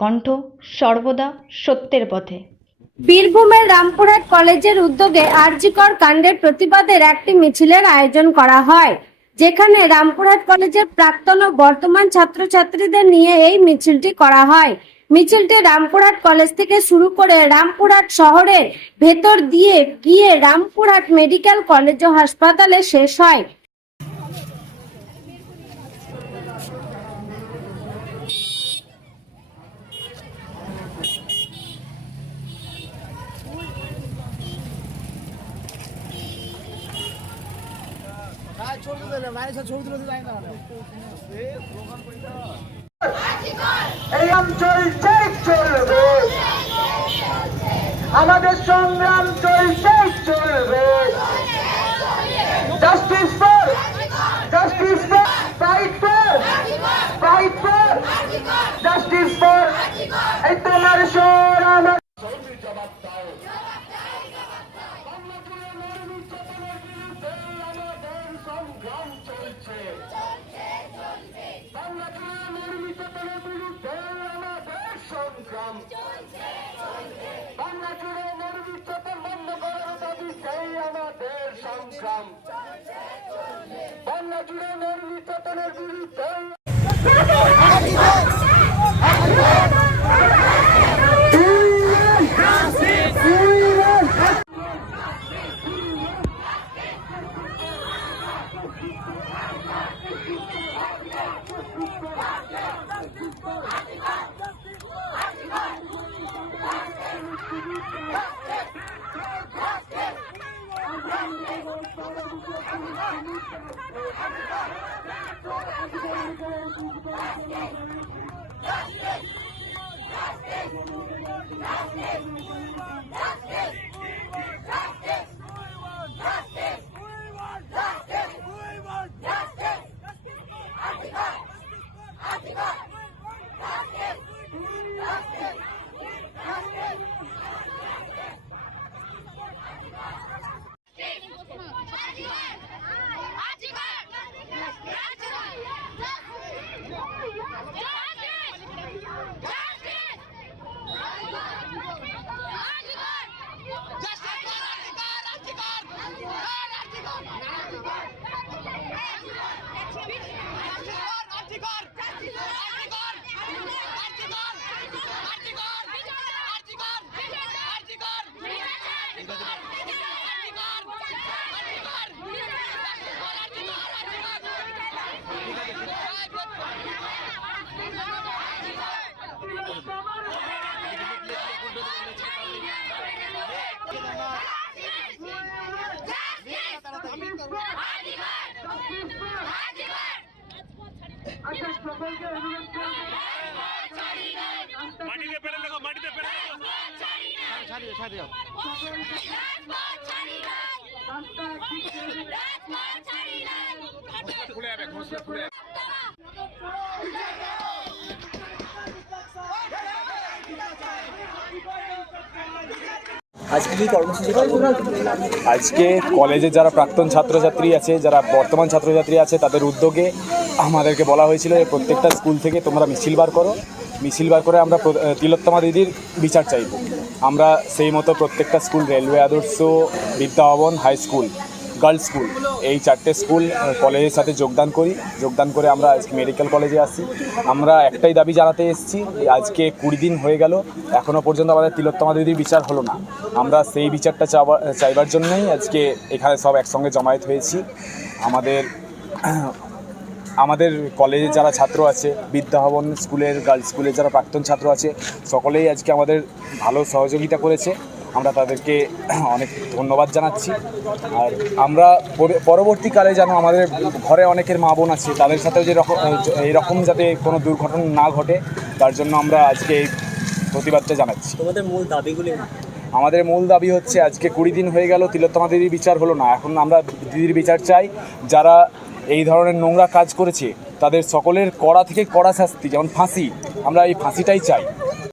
কণ্ঠ সর্বদা সত্যের পথে। বীরভূমের রামপুরহাট কলেজের উদ্যোগে আর.জি. কর কাণ্ডের প্রতিবাদের একটি মিছিলের আয়োজন করা হয়, যেখানে রামপুরহাট কলেজের প্রাক্তন ও বর্তমান ছাত্রছাত্রীদের নিয়ে এই মিছিলটি করা হয়। মিছিলটি রামপুরহাট কলেজ থেকে শুরু করে রামপুরহাট শহরের ভেতর দিয়ে গিয়ে রামপুরহাট মেডিকেল কলেজ ও হাসপাতালে শেষ হয়। এই অঞ্চল চলবে, আমাদের সংগ্রাম চলবে। Justice for fight for justice for. এই তোমার স্বর আমার সংগ্রাম চলছে। সংগ্রাম বাংলা জুড়ে নির্বিচার বন্ধ করার দাবিতেই আমাদের সংগ্রাম। বাংলা জুড়ে নির্বিচারের বিরুদ্ধে মাটিতে পেরে দেখো, মাটিতে পেরে ছাড়িয়ে ছাড়িয়ে খুলে যাবে, ঘষলে খুলে যাবে। আজকে কলেজে যারা প্রাক্তন ছাত্রছাত্রী আছে, যারা বর্তমান ছাত্রছাত্রী আছে, তাদের উদ্যোগে আমাদেরকে বলা হয়েছিল যে প্রত্যেকটা স্কুল থেকে তোমরা মিছিল বার করো। মিছিল বার করে আমরা তিলোত্তমা দিদির বিচার চাইব। আমরা সেই মতো প্রত্যেকটা স্কুল, রেলওয়ে আদর্শ, বিদ্যাভবন, হাই স্কুল, গার্লস স্কুল, এই 4টে স্কুল কলেজের সাথে যোগদান করে আমরা আজকে মেডিকেল কলেজে আসি। আমরা একটাই দাবি জানাতে এসেছি, আজকে 20 দিন হয়ে গেল, এখনও পর্যন্ত আমাদের তিলোত্তমা দিদির বিচার হলো না। আমরা সেই বিচারটা চাইবার জন্যই আজকে এখানে সব একসঙ্গে জমায়েত হয়েছি। আমাদের কলেজে যারা ছাত্র আছে, বিদ্যাভবন স্কুলের, গার্লস স্কুলের যারা প্রাক্তন ছাত্র আছে, সকলেই আজকে আমাদের ভালো সহযোগিতা করেছে। আমরা তাদেরকে অনেক ধন্যবাদ জানাচ্ছি। আর আমরা পরবর্তীকালে যেন আমাদের ঘরে অনেকের মা বোন আছে, তাদের সাথেও এইরকম যাতে কোনো দুর্ঘটনা না ঘটে, তার জন্য আমরা আজকে এই প্রতিবাদটা জানাচ্ছি। আমাদের মূল দাবি হচ্ছে, আজকে 20 দিন হয়ে গেল, তিলোত্তমা দিদির বিচার হলো না। এখন আমরা দিদির বিচার চাই। যারা এই ধরনের নোংরা কাজ করেছে তাদের সকলের কড়া থেকে কড়া শাস্তি, যেমন ফাঁসি, আমরা এই ফাঁসিটাই চাই।